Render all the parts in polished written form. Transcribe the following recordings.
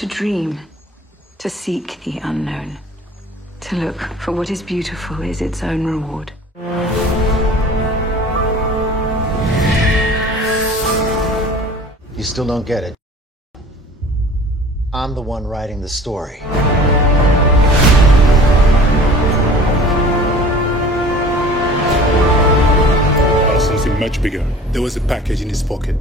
to dream, to seek the unknown. To look for what is beautiful is its own reward. You still don't get it. I'm the one writing the story. Something much bigger. There was a package in his pocket.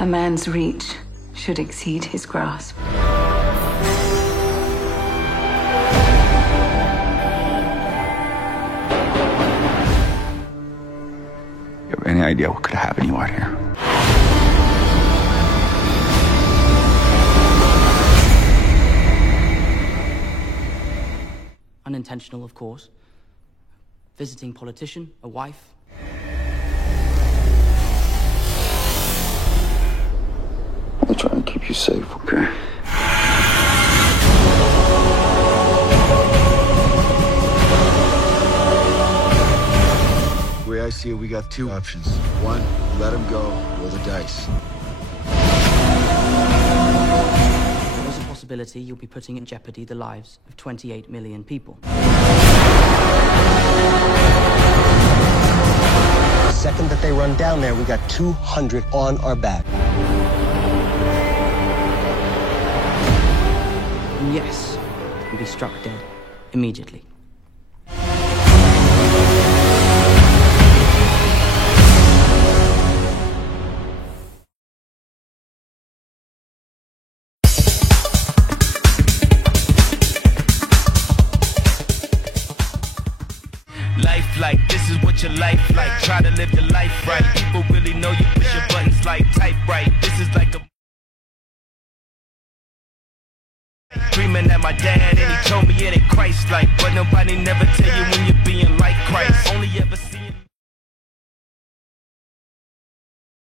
A man's reach should exceed his grasp. You have any idea what could happen you out here? Unintentional, of course. Visiting politician, a wife. I'll try and keep you safe, okay? The way I see it, we got two options. One, let him go, roll the dice. There's a possibility you'll be putting in jeopardy the lives of 28 million people. The second that they run down there, we got 200 on our back. And yes, you'll be struck dead immediately. Life like, this is what your life like. Try to live the life right. People really know you push your buttons like type right. This is like a dreaming at my dad and he told me it ain't Christ-like. But nobody never tell you when